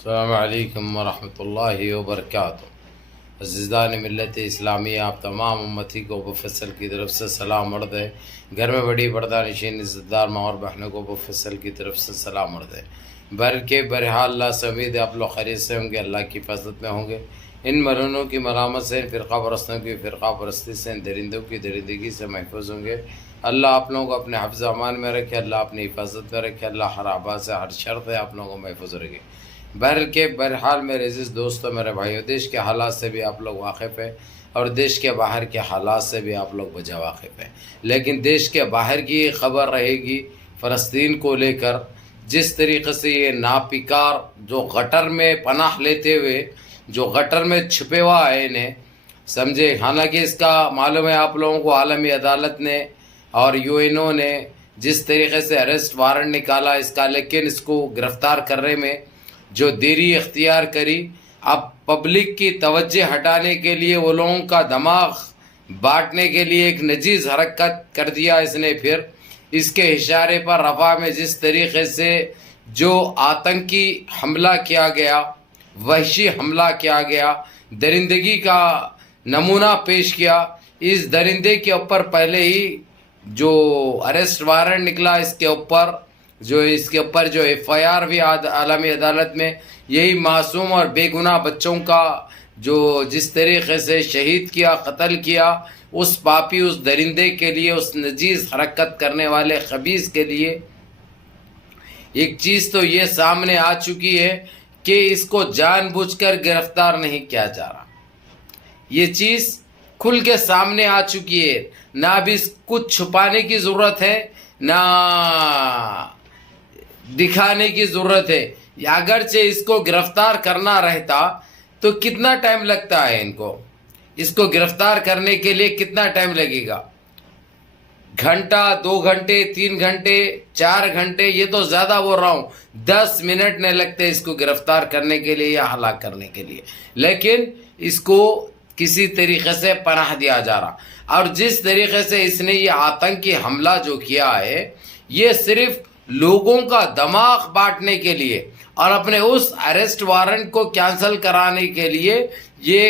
السلام علیکم ورحمۃ اللہ وبرکاتہ۔ عزیزان ملت اسلامی، آپ تمام امتی کو بفصل کی طرف سے سلام عرض ہے۔ گھر میں بڑی پردہ نشین عزت دار ماں اور بہنوں کو بفصل کی طرف سے سلام عرض ہے۔ بلکہ بہرحال اللہ سے امید ہے آپ لوگ خیریت سے ہوں گے، اللہ کی حفاظت میں ہوں گے۔ ان مرونوں کی ملامت سے، ان فرقہ پرستوں کی فرقہ پرستی سے، ان درندوں کی درندگی سے محفوظ ہوں گے۔ اللہ آپ لوگوں کو اپنے حفظ امان میں رکھے، اللہ اپنی حفاظت میں رکھے، اللہ ہر آباد سے ہر شر سے آپ لوگوں کو محفوظ رکھے۔ بہرحال میرے عزیز دوستوں، میرے بھائیو، دیش کے حالات سے بھی آپ لوگ واقف ہیں اور دیش کے باہر کے حالات سے بھی آپ لوگ بجا واقف ہیں، لیکن دیش کے باہر کی خبر رہے گی فلسطین کو لے کر۔ جس طریقے سے یہ ناپیکار جو گٹر میں پناہ لیتے ہوئے، جو گٹر میں چھپے ہوا ہے انہیں سمجھے، حالانکہ اس کا معلوم ہے آپ لوگوں کو، عالمی عدالت نے اور یو این او نے جس طریقے سے اریسٹ وارنٹ نکالا اس کا، لیکن اس کو گرفتار کرنے میں جو دیری اختیار کری، اب پبلک کی توجہ ہٹانے کے لیے، وہ لوگوں کا دماغ بانٹنے کے لیے ایک نجیز حرکت کر دیا اس نے۔ پھر اس کے اشارے پر رفح میں جس طریقے سے جو آتنکی حملہ کیا گیا، وحشی حملہ کیا گیا، درندگی کا نمونہ پیش کیا، اس درندے کے اوپر پہلے ہی جو اریسٹ وارنٹ نکلا، اس کے اوپر جو ایف آئی آر بھی عالمی عدالت میں، یہی معصوم اور بے گناہ بچوں کا جو جس طریقے سے شہید کیا، قتل کیا، اس پاپی، اس درندے کے لیے، اس نجیز حرکت کرنے والے خبیث کے لیے ایک چیز تو یہ سامنے آ چکی ہے کہ اس کو جان بوجھ کر گرفتار نہیں کیا جا رہا۔ یہ چیز کھل کے سامنے آ چکی ہے، نہ اب اس کچھ چھپانے کی ضرورت ہے، نہ دکھانے کی ضرورت ہے۔ اگرچہ اس کو گرفتار کرنا رہتا تو کتنا ٹائم لگتا ہے ان کو، اس کو گرفتار کرنے کے لیے کتنا ٹائم لگے گا؟ گھنٹہ، 2 گھنٹے، 3 گھنٹے، 4 گھنٹے، یہ تو زیادہ بول رہا ہوں، 10 منٹ نہیں لگتے اس کو گرفتار کرنے کے لیے یا ہلاک کرنے کے لیے، لیکن اس کو کسی طریقے سے پناہ دیا جا رہا۔ اور جس طریقے سے اس نے یہ آتنکی حملہ جو کیا ہے، یہ صرف لوگوں کا دماغ بانٹنے کے لیے اور اپنے اس اریسٹ وارنٹ کو کینسل کرانے کے لیے یہ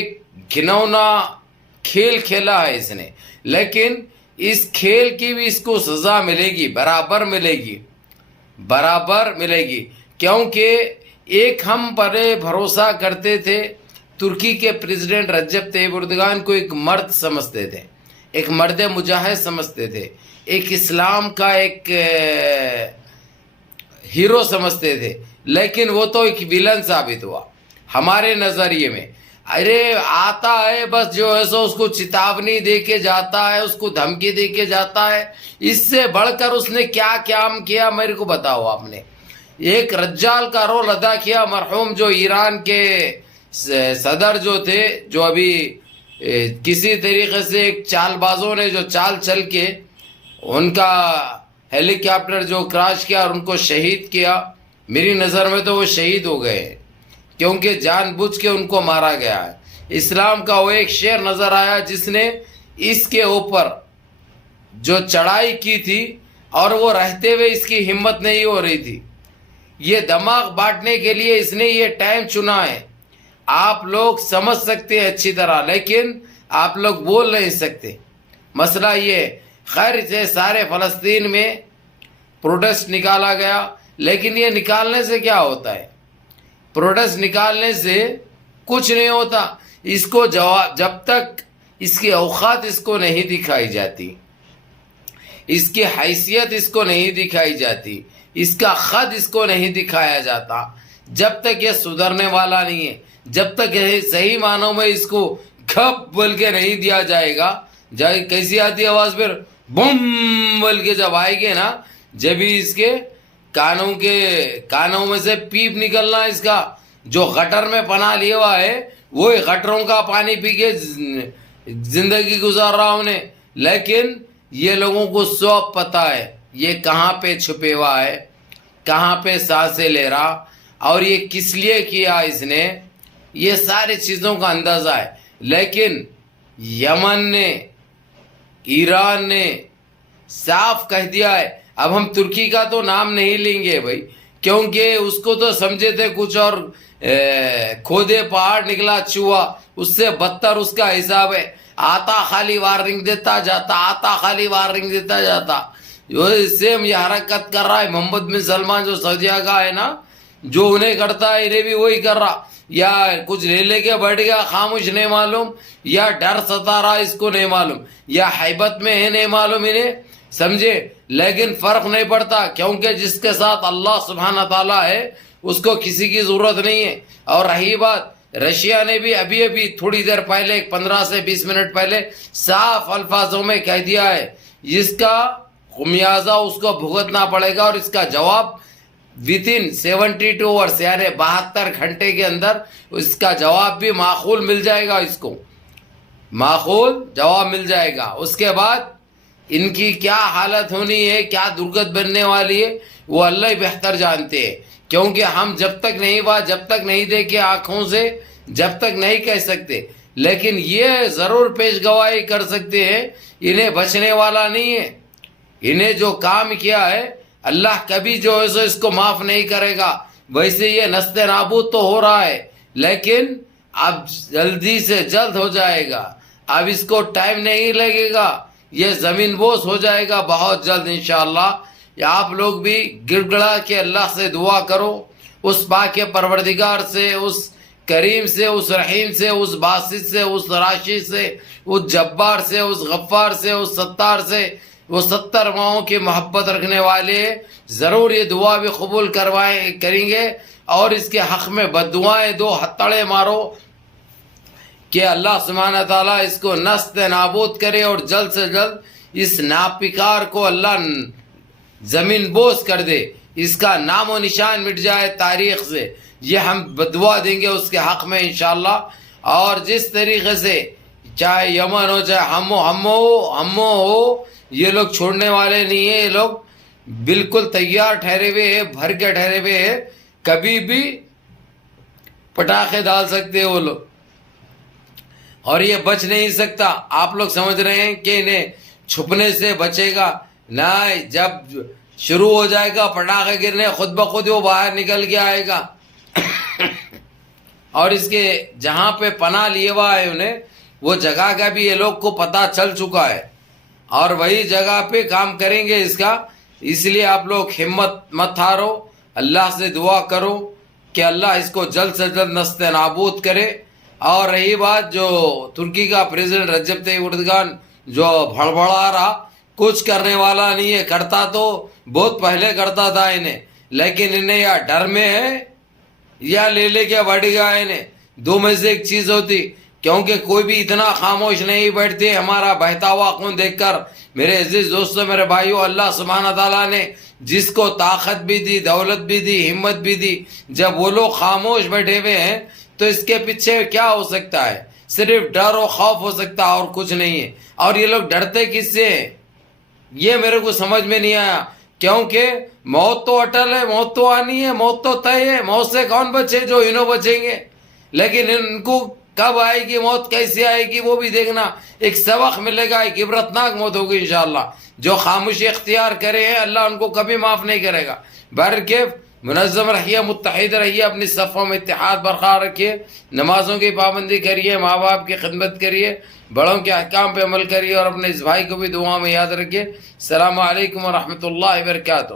گھنونا کھیل کھیلا ہے اس نے۔ لیکن اس کھیل کی بھی اس کو سزا ملے گی، برابر ملے گی، برابر ملے گی، کیونکہ ایک ہم پر بھروسہ کرتے تھے، ترکی کے پریزیڈنٹ رجب طیب اردگان کو ایک مرد سمجھتے تھے، ایک مرد مجاہد سمجھتے تھے، ایک اسلام کا ایک ہیرو سمجھتے تھے، لیکن وہ تو ایک ویلن ثابت ہوا ہمارے نظریے میں۔ ارے آتا ہے بس جو ہے سو اس کو چتاونی دے کے جاتا ہے، اس کو دھمکی دے کے جاتا ہے، اس سے بڑھ کر اس نے کیا کام کیا میرے کو بتاؤ آپ نے؟ ایک رجال کا رول ادا کیا، مرحوم جو ایران کے صدر جو تھے، جو ابھی کسی طریقے سے ایک چال بازوں نے جو چال چل کے ان کا ہیلی کاپٹر جو کراش کیا اور ان کو شہید کیا، میری نظر میں تو وہ شہید ہو گئے کیونکہ جان بوجھ کے ان کو مارا گیا ہے۔ اسلام کا وہ ایک شعر نظر آیا جس نے اس کے اوپر جو چڑھائی کی تھی اور وہ رہتے ہوئے اس کی ہمت نہیں ہو رہی تھی، یہ دماغ بانٹنے کے لیے اس نے یہ ٹائم چنا ہے۔ آپ لوگ سمجھ سکتے ہیں اچھی طرح، لیکن آپ لوگ بول نہیں سکتے۔ مسئلہ یہ ہے، خیر سے سارے فلسطین میں پروٹیسٹ نکالا گیا، لیکن یہ نکالنے سے کیا ہوتا ہے؟ پروٹیسٹ نکالنے سے کچھ نہیں ہوتا۔ اس کو جب تک اس کی اوقات اس کو نہیں دکھائی جاتی، اس کی حیثیت اس کو نہیں دکھائی جاتی، اس کا خد اس کو نہیں دکھایا جاتا، جب تک یہ سدھرنے والا نہیں ہے، جب تک یہ صحیح معنوں میں اس کو گھپ بول کے نہیں دیا جائے گا۔ کیسی آتی آواز؟ پھر بم بول کے جب آئے گے نا، جب ہی اس کے کانوں میں سے پیپ نکلنا، اس کا جو غٹر میں پناہ لیا ہوا ہے وہی غٹروں کا پانی پی کے زندگی گزار رہا ہوں نے۔ لیکن یہ لوگوں کو سب پتہ ہے یہ کہاں پہ چھپے ہوا ہے، کہاں پہ سانسیں لے رہا، اور یہ کس لیے کیا اس نے، یہ ساری چیزوں کا اندازہ ہے۔ لیکن یمن نے، ایران نے صاف کہہ دیا ہے، اب ہم ترکی کا تو نام نہیں لیں گے بھائی، کیونکہ اس کو تو سمجھے تھے کچھ اور کھودے پہاڑ نکلا چوہا، اس سے بدتر اس کا حساب ہے. آتا خالی وارننگ دیتا جاتا، آتا خالی وارننگ دیتا جاتا. جو سیم یہ حرکت کر رہا ہے محمد بن سلمان جو سعودیہ کا ہے نا، جو انہیں کرتا ہے انہیں بھی وہی کر رہا. یا کچھ لے کے بیٹھ گیا خاموش نہیں معلوم، یا ڈر ستا رہا اس کو نہیں معلوم، یا حیبت میں ہے نہیں معلوم انہیں، سمجھے. لیکن فرق نہیں پڑتا، کیونکہ جس کے ساتھ اللہ سبحانہ تعالیٰ ہے اس کو کسی کی ضرورت نہیں ہے. اور رہی بات، رشیا نے بھی ابھی تھوڑی دیر پہلے 15 سے 20 منٹ پہلے صاف الفاظوں میں کہہ دیا ہے اس کا خمیازہ اس کو بھگتنا پڑے گا، اور اس کا جواب within 72 hours یعنی 72 گھنٹے کے اندر اس کا جواب بھی معقول مل جائے گا، اس کو معقول جواب مل جائے گا. اس کے بعد ان کی کیا حالت ہونی ہے، کیا درگت بننے والی ہے، وہ اللہ ہی بہتر جانتے ہیں. کیونکہ ہم جب تک نہیں بات، جب تک نہیں دیکھے آنکھوں سے، جب تک نہیں کہہ سکتے. لیکن یہ ضرور پیش گواہی کر سکتے ہیں انہیں بچنے والا نہیں ہے. انہیں جو کام کیا ہے اللہ کبھی جو ہے سو اس کو معاف نہیں کرے گا. ویسے یہ نست نابود تو ہو رہا ہے، لیکن اب جلدی سے جلد ہو جائے گا. اب اس کو ٹائم نہیں لگے گا، یہ زمین بوس ہو جائے گا بہت جلد انشاءاللہ. آپ لوگ بھی گڑ گڑا کے اللہ سے دعا کرو، اس پاک پروردگار سے، اس کریم سے، اس رحیم سے، اس باسط سے، اس راشد سے، اس جبار سے، اس غفار سے، اس ستار سے. وہ 70 ماہوں کی محبت رکھنے والے ضرور یہ دعا بھی قبول کریں گے. اور اس کے حق میں بددعائیں دو ہتھڑے مارو کہ اللہ سبحانہ تعالیٰ اس کو نست نابود کرے، اور جلد سے جلد اس ناپکار کو اللہ زمین بوس کر دے، اس کا نام و نشان مٹ جائے تاریخ سے. یہ ہم بدعا دیں گے اس کے حق میں انشاءاللہ. اور جس طریقے سے چاہے یمن ہو، چاہے ہمو ہو، یہ لوگ چھوڑنے والے نہیں ہیں. یہ لوگ بالکل تیار ٹھہرے ہوئے ہیں، بھر کے ٹھہرے ہوئے ہیں، کبھی بھی پٹاخے ڈال سکتے ہیں وہ لوگ، اور یہ بچ نہیں سکتا. آپ لوگ سمجھ رہے ہیں کہ انہیں چھپنے سے بچے گا؟ نہیں، جب شروع ہو جائے گا پٹاخے گرنے خود بخود وہ باہر نکل کے آئے گا. اور اس کے جہاں پہ پناہ لیے ہوا ہے انہیں، وہ جگہ کا بھی یہ لوگ کو پتہ چل چکا ہے، اور وہی جگہ پہ کام کریں گے اس کا. اس لیے آپ لوگ ہمت مت ہارو، اللہ سے دعا کرو کہ اللہ اس کو جلد سے جلد نست نابود کرے. اور رہی بات جو ترکی کا پریزیڈنٹ رجب طیب اردگان جو بھڑبڑا رہا، کچھ کرنے والا نہیں ہے. کرتا تو بہت پہلے کرتا تھا انہیں، لیکن انہیں یا ڈر میں ہے یا لے کے بڑھ گیا انہیں. دو میں سے ایک چیز ہوتی، کیونکہ کوئی بھی اتنا خاموش نہیں بیٹھتے ہمارا بہتا ہوا خون دیکھ کر. میرے عزیز دوستوں، میرے بھائیوں، اللہ سبحانہ تعالیٰ نے جس کو طاقت بھی دی، دولت بھی دی، ہمت بھی دی، جب وہ لوگ خاموش بیٹھے ہوئے ہیں تو اس کے پیچھے کیا ہو سکتا ہے؟ صرف ڈر و خوف ہو سکتا ہے اور کچھ نہیں ہے. اور یہ لوگ ڈرتے کس سے ہیں یہ میرے کو سمجھ میں نہیں آیا. کیونکہ موت تو اٹل ہے، موت تو آنی ہے، موت تو طے ہے. موت سے کون بچے؟ جو انہوں بچیں گے. لیکن ان کو کب آئے گی موت، کیسے آئے گی وہ بھی دیکھنا. ایک سبق ملے گا، ایک عبرتناک موت ہوگی انشاءاللہ. جو خاموشی اختیار کرے ہیں اللہ ان کو کبھی معاف نہیں کرے گا. بہرکیف منظم رہیے، متحد رہیے، اپنی صفوں میں اتحاد برقرار رکھیے، نمازوں کی پابندی کریے، ماں باپ کی خدمت کریے، بڑوں کے احکام پہ عمل کریے، اور اپنے اس بھائی کو بھی دعاؤں میں یاد رکھیے. السلام علیکم ورحمۃ اللہ وبرکاتہ.